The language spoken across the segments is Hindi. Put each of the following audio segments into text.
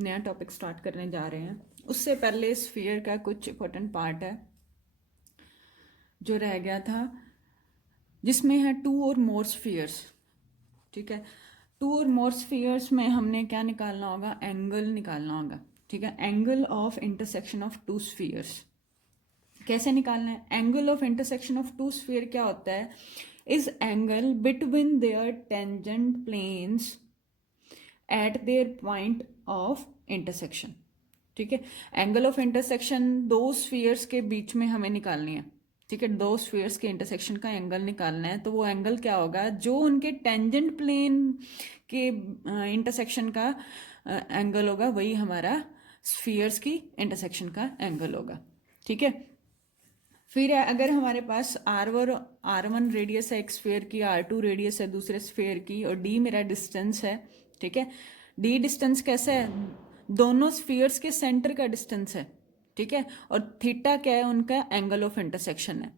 नया टॉपिक स्टार्ट करने जा रहे हैं, उससे पहले स्फीयर का कुछ इंपॉर्टेंट पार्ट है जो रह गया था, जिसमें है टू और मोर स्फीयर्स। ठीक है, टू और मोर स्फीयर्स में हमने क्या निकालना होगा, एंगल निकालना होगा। ठीक है, angle of intersection of two spheres कैसे निकालना है। Angle of intersection of two sphere क्या होता है, is angle between their tangent planes at their point of intersection. ठीक है, एंगल ऑफ इंटरसेक्शन दो स्फीयर्स के बीच में हमें निकालनी है। ठीक है, दो स्फीयर्स के इंटरसेक्शन का एंगल निकालना है, तो वो एंगल क्या होगा, जो उनके टेंजेंट प्लेन के इंटरसेक्शन का एंगल होगा, वही हमारा स्फीयर्स की इंटरसेक्शन का एंगल होगा। ठीक है, फिर अगर हमारे पास R1 रेडियस है एक स्फीयर की, R2 रेडियस है दूसरे स्फीयर की, और D मेरा डिस्टेंस है। ठीक है, D डिस्टेंस कैसे है, दोनों स्फीयर्स के सेंटर का डिस्टेंस है। ठीक है, और थीटा क्या है, उनका एंगल ऑफ इंटरसेक्शन है।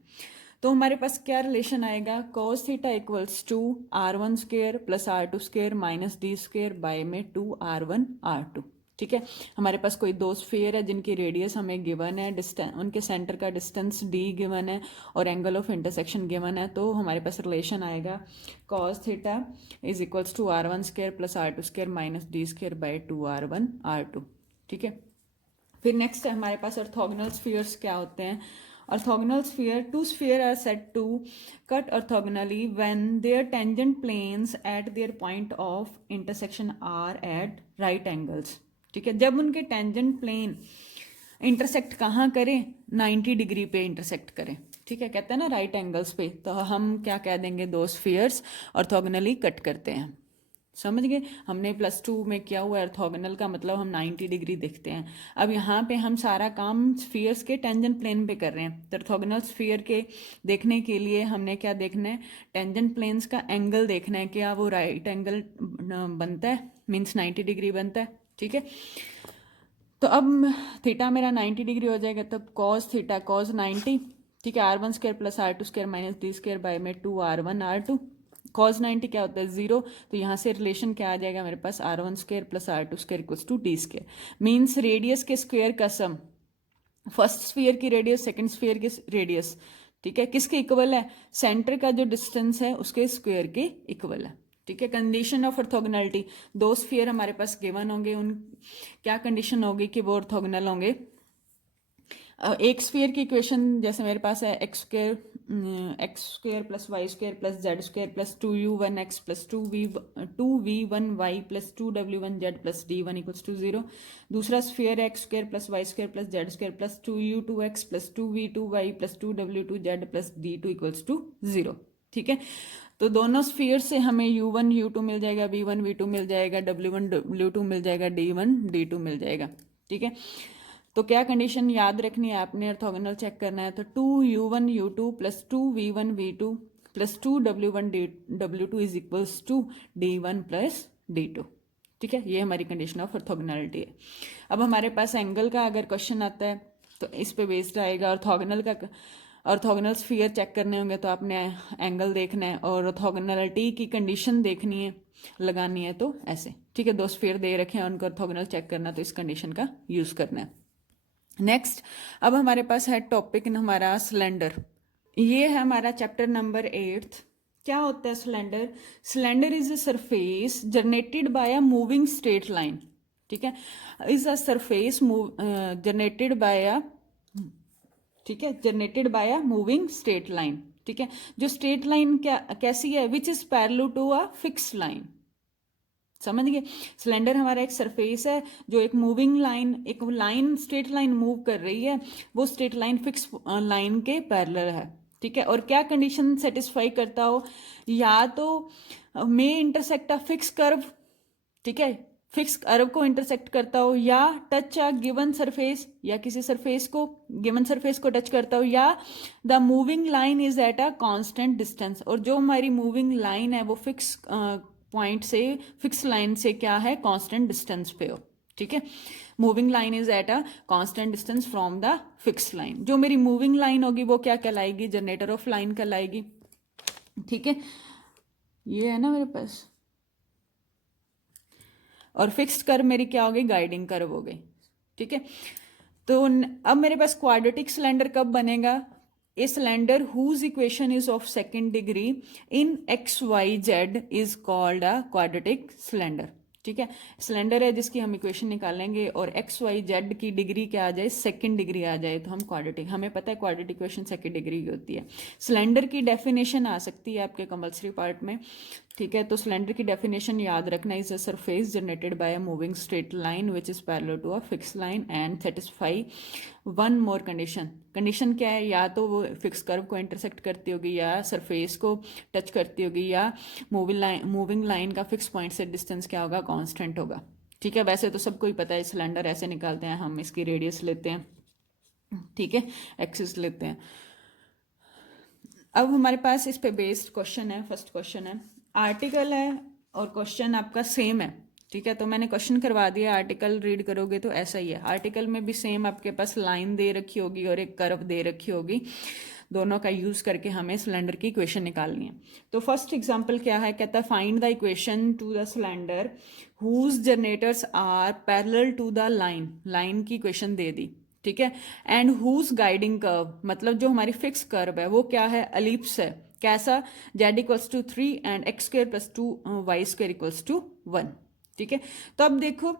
तो हमारे पास क्या रिलेशन आएगा, cos theta equals to R1 square plus R2 square minus D square by में 2R1 R2। ठीक है, हमारे पास कोई दो स्फीयर है जिनकी रेडियस हमें गिवन है, डिस्टेंस उनके सेंटर का डिस्टेंस D गिवन है और एंगल ऑफ इंटरसेक्शन गिवन है, तो हमारे पास रिलेशन आएगा cos theta is equals to R1 square plus R2 square minus D square by 2R1 R2। ठीक है, फिर नेक्स्ट है हमारे पास ऑर्थोगोनल स्फीयर्स क्या होते हैं। Orthogonal sphere, two sphere are said to cut orthogonally when their tangent planes at their point of intersection are at right angles. ठीक है, जब उनके टेंजेंट प्लेन इंटरसेक्ट कहाँ करें, 90 डिग्री पे इंटरसेक्ट करें। ठीक है, कहते हैं ना राइट एंगल्स पे, तो हम क्या कह देंगे, दो स्फीयर्स ऑर्थोगोनली कट करते हैं। समझ गए, हमने +2 में किया हुआ ऑर्थोगोनल का मतलब हम 90 डिग्री देखते हैं। अब यहाँ पे हम सारा काम स्फीयर्स के टेंजेंट प्लेन पे कर रहे हैं, तो ऑर्थोगोनल स्फीयर के देखने के लिए हमने क्या देखना है, टेंजेंट प्लेन्स का एंगल देखना है, क्या वो राइट एंगल बनता है, मीन्स 90 डिग्री बनता है। ठीक है, तो अब थीटा मेरा 90 डिग्री हो जाएगा, तब कॉस थीटा कॉस 90। ठीक है, R1 square plus R2 square minus D square by में 2R1 R2। कॉस 90 क्या होता है, 0, तो यहाँ से रिलेशन क्या आ जाएगा मेरे पास, R1 square plus R2 square equals to D square, means radius के स्क्वायर का सम, फर्स्ट स्फीयर की रेडियस सेकंड स्फीयर की रेडियस। ठीक है, किसके इक्वल है, सेंटर का जो डिस्टेंस है उसके स्क्वायर के इक्वल है। ठीक है, कंडीशन ऑफ ऑर्थोगोनैलिटी, दो स्फीयर हमारे पास गिवन होंगे, उन क्या कंडीशन होगी कि वो ऑर्थोगोनल होंगे। एक स्फीयर की इक्वेशन जैसे मेरे पास है X square plus Y square plus Z square plus 2u1x plus 2v1y plus 2w1z plus d1 equals to 0। दूसरा स्फीयर है X square plus Y square plus Z square plus 2u2x plus 2v2y plus 2w2z plus d2 equals to 0। ठीक है, तो दोनों स्फीयर से हमें u1 u2 मिल जाएगा, v1 v2 मिल जाएगा, w1 w2 मिल जाएगा, d1 d2 मिल जाएगा। ठीक है, तो क्या कंडीशन याद रखनी है आपने, ऑर्थोगोनल चेक करना है, तो 2u1 u2 plus 2v1 v2 plus 2w1 w2 is equals to d1 plus d2। ठीक है, ये हमारी कंडीशन ऑफ ऑर्थोगोनैलिटी है। अब हमारे पास एंगल का अगर क्वेश्चन आता है तो इस पे बेस्ड आएगा। ऑर्थोगोनल का, ऑर्थोगोनल स्फीयर चेक करने होंगे तो आपने एंगल देखना है, और ऑर्थोगोनैलिटी की कंडीशन देखनी है, लगानी है, तो ऐसे। ठीक है, दो स्फीयर दे रखे हैं, उनको ऑर्थोगोनल चेक करना, तो इस कंडीशन का यूज करना है। नेक्स्ट, अब हमारे पास है टॉपिक हमारा सिलेंडर। ये है हमारा चैप्टर नंबर 8। क्या होता है cylinder, cylinder is a surface generated by a moving straight line. ठीक है, is a surface generated by a, ठीक है, generated by a moving straight line. ठीक है, जो स्ट्रेट लाइन क्या कैसी है, which is parallel to a fix line. समझ गए, सिलेंडर हमारा एक सरफेस है जो एक मूविंग लाइन, एक लाइन स्ट्रेट लाइन मूव कर रही है, वो स्ट्रेट लाइन फिक्स लाइन के पैरेलल है। ठीक है, और क्या कंडीशन सेटिस्फाई करता हो, या तो मे इंटरसेक्ट अ फिक्स कर्व, ठीक है, फिक्स कर्व को इंटरसेक्ट करता हो, या टच अ गिवन सरफेस, या किसी सरफेस को, गिवन सरफेस को टच करता हो, या the moving line is at a constant distance, और जो हमारी मूविंग लाइन है वो फिक्स पॉइंट से, फिक्स लाइन से क्या है, कांस्टेंट डिस्टेंस पे हो। ठीक है, moving line is at a constant distance from the fix line. जो मेरी मूविंग लाइन होगी वो क्या कहलाएगी, जनरेटर ऑफ लाइन कहलाएगी। ठीक है, ये है ना मेरे पास। और फिक्स्ड कर्व मेरी क्या हो गई, गाइडिंग कर्व हो गई। ठीक है, तो अब मेरे पास क्वाड्रेटिक सिलेंडर कब बनेगा, a cylinder whose equation is of second degree in X Y Z is called a quadratic cylinder. ठीक है, सिलेंडर है जिसकी हम इक्वेशन निकालेंगे और एक्स वाई जेड की डिग्री क्या आ जाए, सेकंड डिग्री आ जाए, तो हम क्वाड्रेटिक, हमें पता है क्वाड्रेटिक इक्वेशन सेकंड डिग्री की होती है। सिलेंडर की डेफिनेशन आ सकती है आपके कंपल्सरी पार्ट में। ठीक है, तो सिलेंडर की डेफिनेशन याद रखना, is a surface generated by a moving straight line which is parallel to a fix line and satisfy one more condition. Condition क्या है, या तो वो फिक्स कर्व को इंटरसेक्ट करती होगी, या सरफेस को टच करती होगी, या मूविंग लाइन का फिक्स पॉइंट से डिस्टेंस क्या होगा, कांस्टेंट होगा। ठीक है, वैसे तो सबको ही पता है सिलेंडर ऐसे निकालते हैं हम, इसकी रेडियस लेते हैं, ठीक है, एक्सिस लेते हैं। अब हमारे पास इस पे बेस्ड क्वेश्चन है, फर्स्ट क्वेश्चन है, आर्टिकल है और क्वेश्चन आपका सेम है। ठीक है, तो मैंने क्वेश्चन करवा दिया, आर्टिकल रीड करोगे तो ऐसा ही है, आर्टिकल में भी सेम आपके पास लाइन दे रखी होगी और एक कर्व दे रखी होगी, दोनों का यूज करके हमें सिलेंडर की इक्वेशन निकालनी है। तो फर्स्ट एग्जांपल क्या है, कहता है find the equation to the cylinder whose generators are parallel to the line, line की इक्वेशन दे दी। ठीक है, एंड हुज गाइडिंग कर्व, मतलब जो हमारी फिक्स कर्व है वो क्या है, एलिप्स है, कैसा, Z equals to 3 and X square plus 2 Y square equals to 1। ठीक है, तो अब देखो,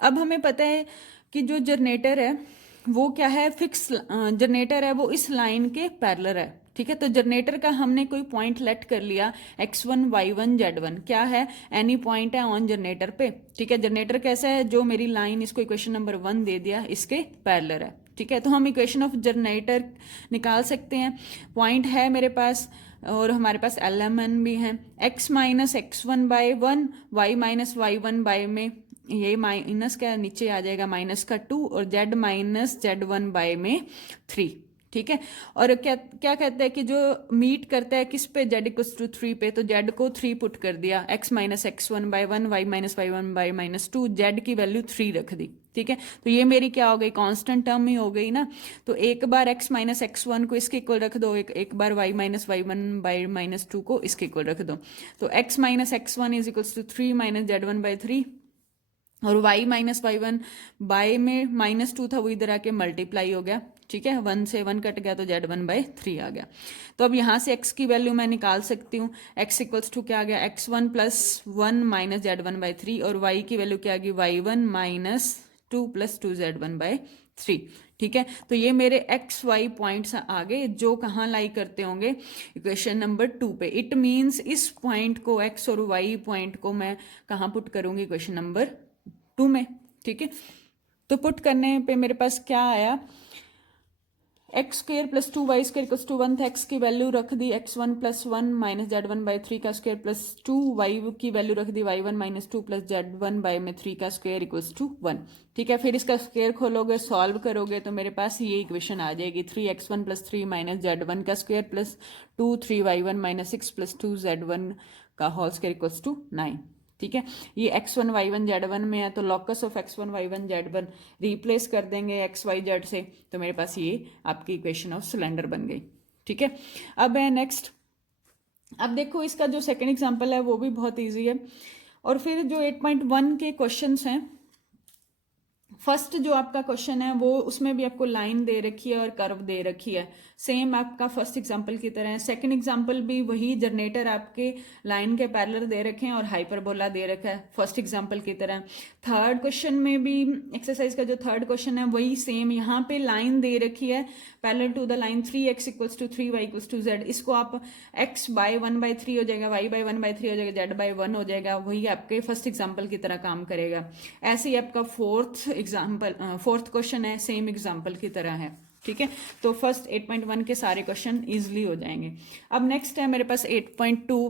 अब हमें पता है कि जो जनरेटर है वो क्या है, फिक्स जनरेटर है, वो इस लाइन के पैरेलल है। ठीक है, तो जनरेटर का हमने कोई पॉइंट लेट कर लिया x1 y1 z1, क्या है, एनी पॉइंट है ऑन जनरेटर पे। ठीक है, जनरेटर कैसा है, जो मेरी लाइन, इसको इक्वेशन नंबर 1 दे दिया, इसके पैरेलल है। ठीक है, तो हम इक्वेशन ऑफ जनरेटर निकाल सकते हैं, पॉइंट है मेरे पास और हमारे पास LMN भी है, x minus x1 by 1, y minus y1 by में ये माइनस क्या नीचे आ जाएगा, माइनस का 2, और z माइनस z1 बाय में 3। ठीक है, और क्या क्या कहता है कि जो मीट करता है किस पे, z इक्वल्स टू 3 पे, तो z को 3 पुट कर दिया, x minus x1 by 1, y minus y1 by minus 2, z की वैल्यू 3 रख दी। ठीक है, तो ये मेरी क्या हो गई, कांस्टेंट टर्म ही हो गई ना, तो एक बार x माइनस x1 को इसके इक्वल रख दो, एक बार y minus y1 by minus 2 को इसके इक्वल रख दो, तो x minus x1 is equals to 3 minus z1 by 3, और y माइनस y1 बाय में माइनस 2 था वो इधर आके मल्टीप्लाई हो गया। ठीक है, 1 से 1 कट गया तो z1 बाय 3 आ गया। तो अब यहाँ से x की वैल्यू मैं निकाल सकती हूँ, x इक्वल्स टू क्या आ गया, x1 plus 1 minus z1 by 3, और y की वैल्यू क्या आ गई, y1 minus 2 plus 2 z1 by 3। ठीक है, तो ये मेरे एक्स वाई पॉइंट्स आ गए जो कहाँ लाई करते होंगे, इक्वेशन नंबर 2 पे। इट मीन्स इस पॉइंट को, एक्स और वाई पॉइंट को मैं कहाँ पुट करूंगी, इक्वेशन नंबर 2 में। ठीक है, तो पुट करने पे मेरे पास क्या आया, x square plus 2 Y square equals to 1 था, एक्स की वैल्यू रख दी x1 plus 1 minus z1 by 3 का स्क्र प्लस 2, वाई की वैल्यू रख दी y1 minus 2 plus z1 by में 3 का स्क्र इक्वल्स टू 1। ठीक है, फिर इसका स्क्र खोलोगे, सॉल्व करोगे तो मेरे पास ये इक्वेशन आ जाएगी, 3x1 प्लस 3 माइनस z1 का square plus 2 3y1 minus 6 plus 2 z1 का होल स्क्र इक्वल्स टू 9। ठीक है, ये x1 y1 z1 में है, तो लॉकस of x1 y1 z1 replace कर देंगे x y z से, तो मेरे पास ये आपकी इक्वेशन ऑफ सिलेंडर बन गई। ठीक है, अब है नेक्स्ट, अब देखो इसका जो सेकंड एग्जांपल है वो भी बहुत इजी है, और फिर जो 8.1 के क्वेश्चंस हैं, फर्स्ट जो आपका क्वेश्चन है वो, उसमें भी आपको लाइन दे रखी है और कर्व दे रखी है, सेम आपका फर्स्ट एग्जांपल की तरह है। सेकंड एग्जांपल भी वही, जनरेटर आपके लाइन के पैरेलल दे रखे हैं और हाइपरबोला दे रखा है फर्स्ट एग्जांपल की तरह। थर्ड क्वेश्चन में भी, एक्सरसाइज का जो थर्ड क्वेश्चन है वही सेम, यहाँ पे लाइन दे रखी है parallel to the line 3x equals to 3y equals to z, इसको आप x बाय 1/3 हो जाएगा, y बाय 1/3 हो जाएगा, z बाय 1 हो जाएगा, वही आपके फर्स्ट एग्जाम्पल की तरह काम करेगा। ऐसे ही आपका फोर्थ क्वेश्चन है, सेम एग्जाम्पल की तरह है। ठीक है, तो फर्स्ट 8.1 के सारे क्वेश्चन इजिली हो जाएंगे। अब नेक्स्ट है मेरे पास 8.2।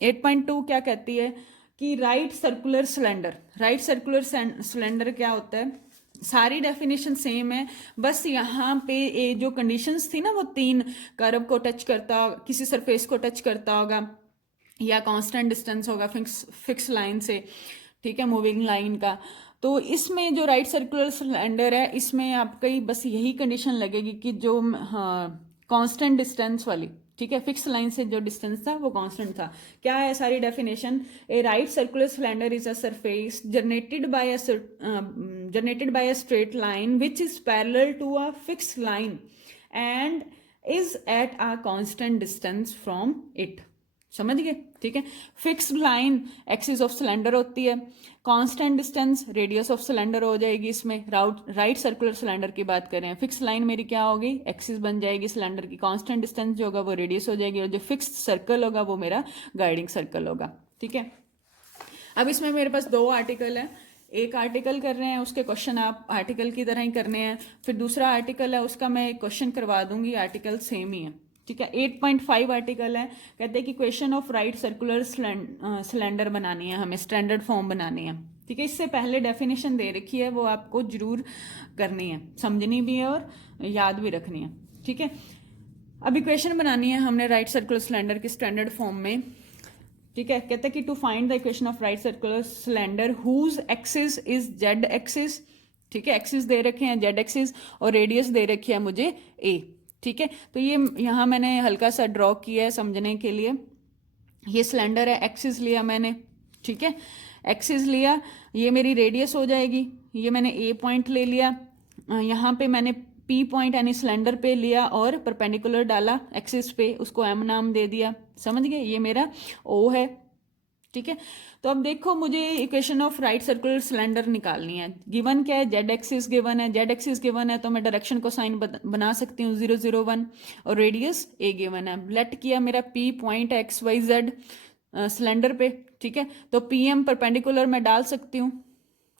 8.2 क्या कहती है कि right circular cylinder, right circular cylinder क्या होता है, सारी डेफिनेशन सेम है, बस यहाँ पे ये जो कंडीशंस थी ना, वो 3 कर्व को टच करता, किसी सरफेस को टच करता होगा, या कांस्टेंट डिस्टेंस होगा फिक्स लाइन से, ठीक है, मूविंग लाइन का। तो इसमें जो राइट सर्कुलर सिलेंडर है, इसमें आपकी बस यही कंडीशन लगेगी कि जो कांस्टेंट डिस्टेंस वाली, ठीक है, फिक्स लाइन से जो डिस्टेंस था वो कांस्टेंट था। क्या है सारी definition? A right circular cylinder is a surface generated by a straight line which is parallel to a fix line and is at a constant distance from it. समझ गए? ठीक है, fixed line axis of cylinder होती है, constant distance radius of cylinder हो जाएगी। इसमें राइट सर्कुलर सिलेंडर की बात करें, फिक्स लाइन मेरी क्या होगी? एक्सिस बन जाएगी सिलेंडर की, कांस्टेंट डिस्टेंस जो होगा वो रेडियस हो जाएगी, और जो फिक्स्ड सर्कल होगा वो मेरा गाइडिंग सर्कल होगा। ठीक है, अब इसमें मेरे पास दो आर्टिकल है, एक आर्टिकल कर रहे हैं उसके क्वेश्चन आप आर्टिकल की तरह ही करने हैं, फिर दूसरा आर्टिकल है उसका मैं क्वेश्चन करवा दूंगी, आर्टिकल सेम ही है। ठीक है, 8.5 आर्टिकल है, कहते हैं कि question of right circular cylinder बनानी है, हमें स्टैंडर्ड फॉर्म बनानी है। ठीक है, इससे पहले डेफिनेशन दे रखी है, वो आपको जरूर करनी है, समझनी भी है और याद भी रखनी है। ठीक है, अब इक्वेशन बनानी है हमने राइट सर्कुलर सिलेंडर की स्टैंडर्ड फॉर्म में। ठीक है, कहते हैं कि to find the equation of right circular cylinder whose axis is z axis. ठीक है, एक्सिस दे रखे हैं जेड एक्सिस और रेडियस दे रखी है मुझे ए। ठीक है, तो ये यहाँ मैंने हल्का सा ड्रॉ किया है समझने के लिए। ये सिलेंडर है, एक्सिस लिया मैंने। ठीक है, एक्सिस लिया, ये मेरी रेडियस हो जाएगी, ये मैंने ए पॉइंट ले लिया, यहाँ पे मैंने पी पॉइंट यानी सिलेंडर पे लिया और परपेंडिकुलर डाला एक्सिस पे, उसको एम नाम दे दिया। समझ गए? ये मेरा ओ है। ठीक है, तो अब देखो मुझे equation of right circular cylinder निकालनी है। गिवन क्या है? जेड एक्सिस गिवन है, जेड एक्सिस गिवन है तो मैं डायरेक्शन को साइन बना सकती हूँ 0 0 1, और रेडियस ए गिवन है। लेट किया मेरा P point x Y z cylinder पे। ठीक है, तो पी एम परपेंडिकुलर मैं डाल सकती हूँ,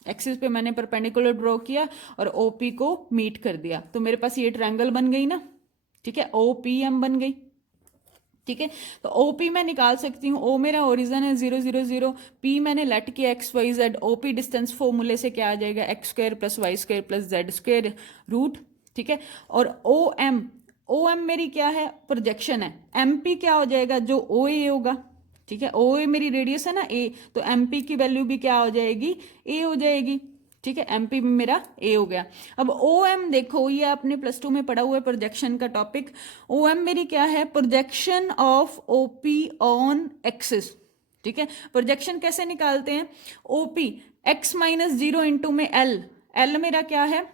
एक्सिस पे मैंने परपेंडिकुलर ड्रॉ किया और ओपी को मीट कर दिया, तो मेरे पास ये ट्रायंगल बन गई ना। ठीक है, ओ पी एम बन गई। ठीक है, तो ओपी मैं निकाल सकती हूँ, ओ मेरा ओरिजन है 0 0 0, पी मैंने लेट किया x Y z, OP distance फॉर्मूले से क्या आ जाएगा? X square plus y square plus z square root. ठीक है, और ओ एम मेरी क्या है? प्रोजेक्शन है। एम पी क्या हो जाएगा? जो ओ ए होगा। ठीक है, ओ ए मेरी रेडियस है ना ए, तो एम पी की वैल्यू भी क्या हो जाएगी? ए हो जाएगी। ठीक है, एमपी में मेरा ए हो गया। अब ओ एम देखो, ये आपने प्लस 2 में पढ़ा हुआ है प्रोजेक्शन का टॉपिक। ओ एम मेरी क्या है? Projection of OP on axis. ठीक है, प्रोजेक्शन कैसे निकालते हैं? ओपी एक्स माइनस 0 इंटू में एल, एल मेरा क्या है?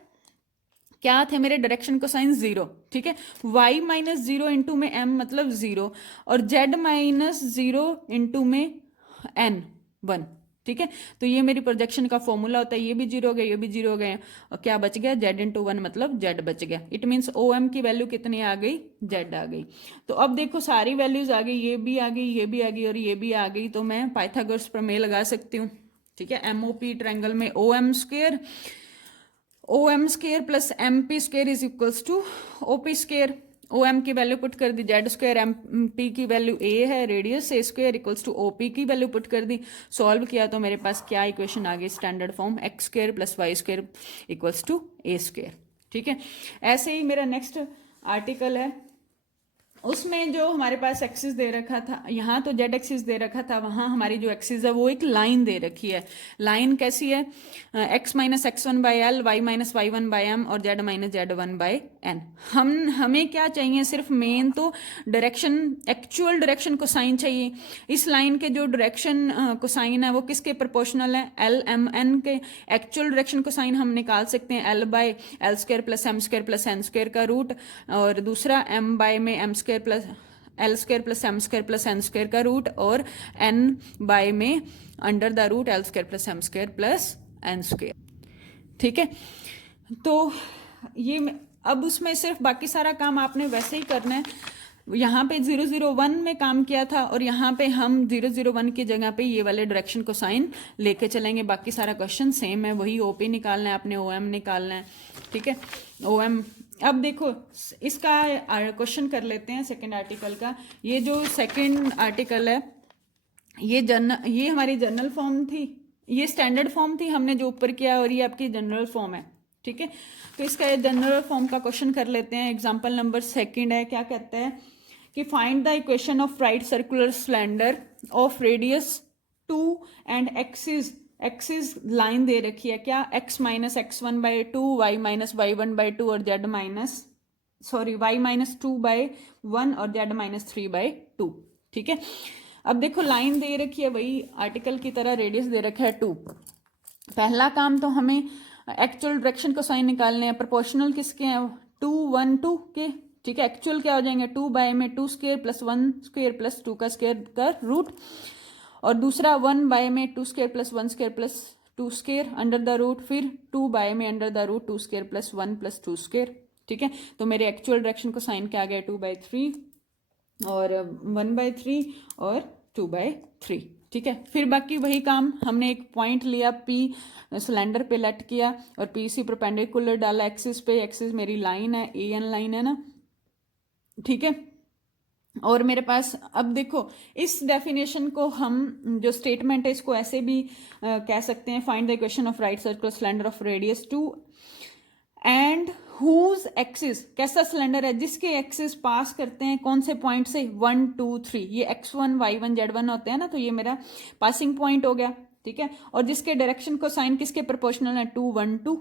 क्या थे मेरे? Direction cosine 0। ठीक है, y माइनस 0 इंटू में m मतलब 0, और z माइनस 0 इंटू में n 1। ठीक है, तो ये मेरी प्रोजेक्शन का फॉर्मूला होता है, ये भी 0 हो गया, ये भी 0 हो गए, और क्या बच गया? z इंटू 1 मतलब z बच गया। इट मीन्स ओ एम की वैल्यू कितनी आ गई? z आ गई। तो अब देखो सारी वैल्यूज आ गई, ये भी आ गई, ये भी आ गई और ये भी आ गई, तो मैं पाइथागोरस प्रमेय लगा सकती हूँ। ठीक है, एम ओ पी ट्रायंगल में O M square, O M square plus M P square is equals to O P square. O M की वैल्यू पुट कर दी, जेड स्क्वायर, एम पी की वैल्यू ए है, radius a square equals to O P की वैल्यू पुट कर दी, सॉल्व किया तो मेरे पास क्या इक्वेशन आ गई? Standard form x square plus y square equals to a square. ठीक है, ऐसे ही मेरा नेक्स्ट आर्टिकल है, उसमें जो हमारे पास एक्सिस दे रखा था, यहाँ तो जेड एक्सिस दे रखा था, वहाँ हमारी जो एक्सिस है वो एक लाइन दे रखी है। लाइन कैसी है? X minus X one by L, Y minus Y one by M और Z minus Z one by N. हमें क्या चाहिए? सिर्फ मेन तो डायरेक्शन, एक्चुअल डायरेक्शन को साइन चाहिए। इस लाइन के जो डायरेक्शन को साइन है वो किसके प्रोपोर्शनल है? एल एम एन के। एक्चुअल डायरेक्शन को साइन हम निकाल सकते हैं l by l square plus n square का रूट, और दूसरा एम बाय में m square plus l square plus m square plus n square का रूट, और एन बाय में under the root l square plus m square plus n square. ठीक है, तो ये अब उसमें सिर्फ बाकी सारा काम आपने वैसे ही करना है। यहाँ पे 001 में काम किया था और यहाँ पे हम 001 की जगह पे ये वाले डायरेक्शन को साइन लेके चलेंगे। बाकी सारा क्वेश्चन सेम है, वही ओपी निकालना है आपने, ओएम निकालना है। ठीक है, ओएम। अब देखो इसका क्वेश्चन कर लेते हैं सेकंड आर्टिकल का। ये जो सेकंड आर्टिकल है ये हमारी जनरल फॉर्म थी, ये स्टैंडर्ड फॉर्म थी हमने जो ऊपर किया, और ये आपकी जनरल फॉर्म है। ठीक है, तो इसका जनरल फॉर्म का क्वेश्चन कर लेते हैं। एग्जाम्पल नंबर सेकंड है, क्या कहते हैं कि find the equation of right circular cylinder of radius 2 and axis line दे रखी है, क्या? x minus X one by two, Y minus Y one by two और z माइनस सॉरी y-2/1 और z-3/2। ठीक है, अब देखो लाइन दे रखी है वही आर्टिकल की तरह, रेडियस दे रखा है 2। पहला काम तो हमें एक्चुअल डायरेक्शन को साइन निकालने हैं। प्रोपोर्शनल किसके हैं? 2 1 2 के। ठीक है, एक्चुअल क्या हो जाएंगे? 2 बाय में 2 स्क्वायर प्लस 1 स्क्वायर प्लस 2 का स्क्वायर का रूट, और दूसरा 1 बाय में 2 square plus 1 square plus 2 square under the root, फिर 2 बाय में under the root 2 square plus 1 plus 2 square. ठीक है, तो मेरे एक्चुअल डायरेक्शन को साइन क्या आ गया? 2/3 और 1/3 और 2/3। ठीक है, फिर बाकी वही काम, हमने एक पॉइंट लिया P, सिलेंडर पे लेट किया और PC परपेंडिकुलर डाला एक्सिस पे। एक्सिस मेरी लाइन है, AN लाइन है ना। ठीक है, और मेरे पास अब देखो इस डेफिनेशन को हम जो स्टेटमेंट है इसको ऐसे भी कह सकते हैं, find the equation of right circular cylinder of radius 2 and whose axis, कैसा सिलेंडर है जिसके एक्सिस पास करते हैं कौन से पॉइंट से? 1 2 3, ये x1 y1 z1 होते हैं ना, तो ये मेरा पासिंग पॉइंट हो गया। ठीक है, और जिसके डायरेक्शन को साइन किसके प्रोपोर्शनल है? 2 1 2।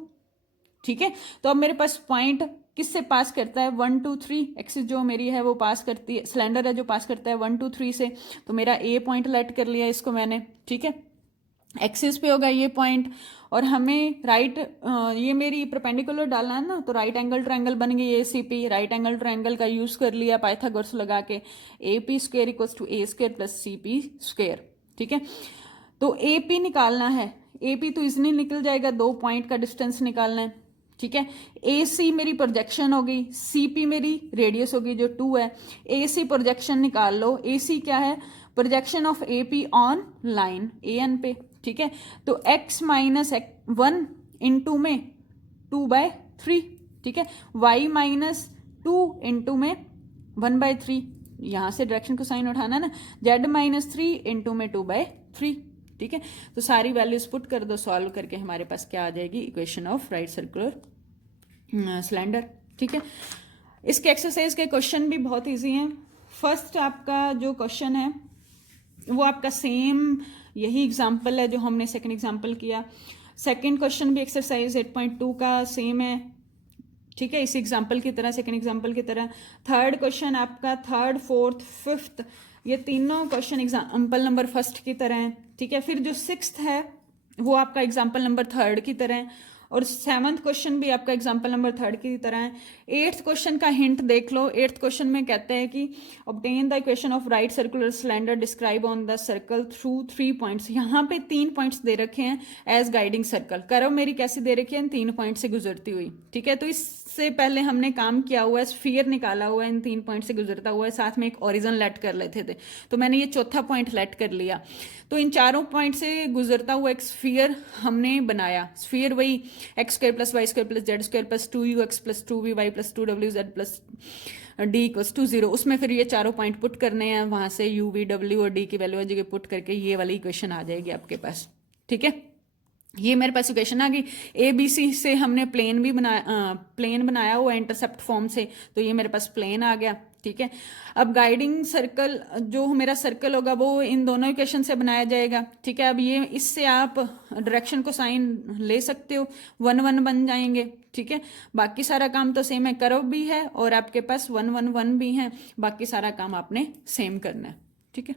ठीक है, तो अब मेरे पास पॉइंट किससे पास करता है? 1 2 3, एक्सिस जो मेरी है वो पास करती है, सिलेंडर है जो पास करता है 1 2 3 से, तो मेरा ए पॉइंट लेट कर लिया इसको मैंने। ठीक है, एक्सिस पे होगा ये पॉइंट, और हमें राइट ये मेरी परपेंडिकुलर डालना है ना, तो राइट एंगल ट्रायंगल बन गई ACP। राइट एंगल ट्रायंगल का यूज कर लिया पाइथागोरस लगा के, AP square equals to A square plus CP square. ठीक है, तो AP निकालना है, AP तो इजली निकल जाएगा, 2 पॉइंट का डिस्टेंस निकालना है। ठीक है, AC मेरी प्रोजेक्शन हो गई, CP मेरी रेडियस होगी जो 2 है। AC प्रोजेक्शन निकाल लो, AC क्या है? Projection of AP on line AN पे। ठीक है, तो x माइनस 1 इंटू में 2/3। ठीक है, y माइनस 2 इंटू में 1/3, यहां से डायरेक्शन को साइन उठाना ना, z-3 इंटू में 2/3। ठीक है, तो सारी वैल्यूज पुट कर दो, सॉल्व करके हमारे पास क्या आ जाएगी? Equation of right circular cylinder. ठीक है, इसके एक्सरसाइज के क्वेश्चन भी बहुत इजी हैं। फर्स्ट आपका जो क्वेश्चन है वो आपका सेम यही एग्जाम्पल है जो हमने सेकंड एग्जाम्पल किया। सेकंड क्वेश्चन भी एक्सरसाइज 8.2 का सेम है। ठीक है, इस एग्जाम्पल की तरह, सेकंड एग्जाम्पल की तरह। थर्ड क्वेश्चन आपका थर्ड, फोर्थ, फिफ्थ, ये तीनों क्वेश्चन एग्जाम्पल नंबर फर्स्ट की तरह है। ठीक है, फिर जो सिक्स्थ है वो आपका एग्जाम्पल नंबर थर्ड की तरह है, और सेवंथ क्वेश्चन भी आपका एग्जाम्पल नंबर थर्ड की तरह है। एट्थ क्वेश्चन का हिंट देख लो। एट्थ क्वेश्चन में कहते हैं कि obtain the equation of right circular cylinder describe on the circle through 3 points. यहाँ पे 3 पॉइंट्स दे रखे हैं एज गाइडिंग सर्कल। कर्व मेरी कैसी दे रखी है? 3 पॉइंट से गुजरती हुई। ठीक है, तो इससे पहले हमने काम किया हुआ है, स्फीयर निकाला हुआ है इन 3 पॉइंट से गुजरता हुआ है, साथ में एक ओरिजिन लेट कर लेते थे, तो मैंने ये चौथा पॉइंट लेट कर लिया। तो इन चारों पॉइंट से गुजरता हुआ एक स्फीयर हमने बनाया। स्फीयर वही x square plus y square plus z square plus 2ux plus 2vy plus 2wz plus d equals to 0। उसमें फिर ये चारों पॉइंट पुट करने हैं, वहां से u v w और d की वैल्यू जगह पुट करके ये वाली इक्वेशन आ जाएगी आपके पास। ठीक है, ये मेरे पास इक्वेशन आ गई। ABC से हमने प्लेन भी बनाया हुआ इंटरसेप्ट फॉर्म से, तो ये मेरे पास प्लेन आ गया। ठीक है, अब गाइडिंग सर्कल जो मेरा सर्कल होगा वो इन दोनों इक्वेशन से बनाया जाएगा। ठीक है, अब ये इससे आप डायरेक्शन को साइन ले सकते हो, 1 1 बन जाएंगे। ठीक है, बाकी सारा काम तो सेम है, कर्व भी है और आपके पास 1 1 1 भी है, बाकी सारा काम आपने सेम करना है। ठीक है।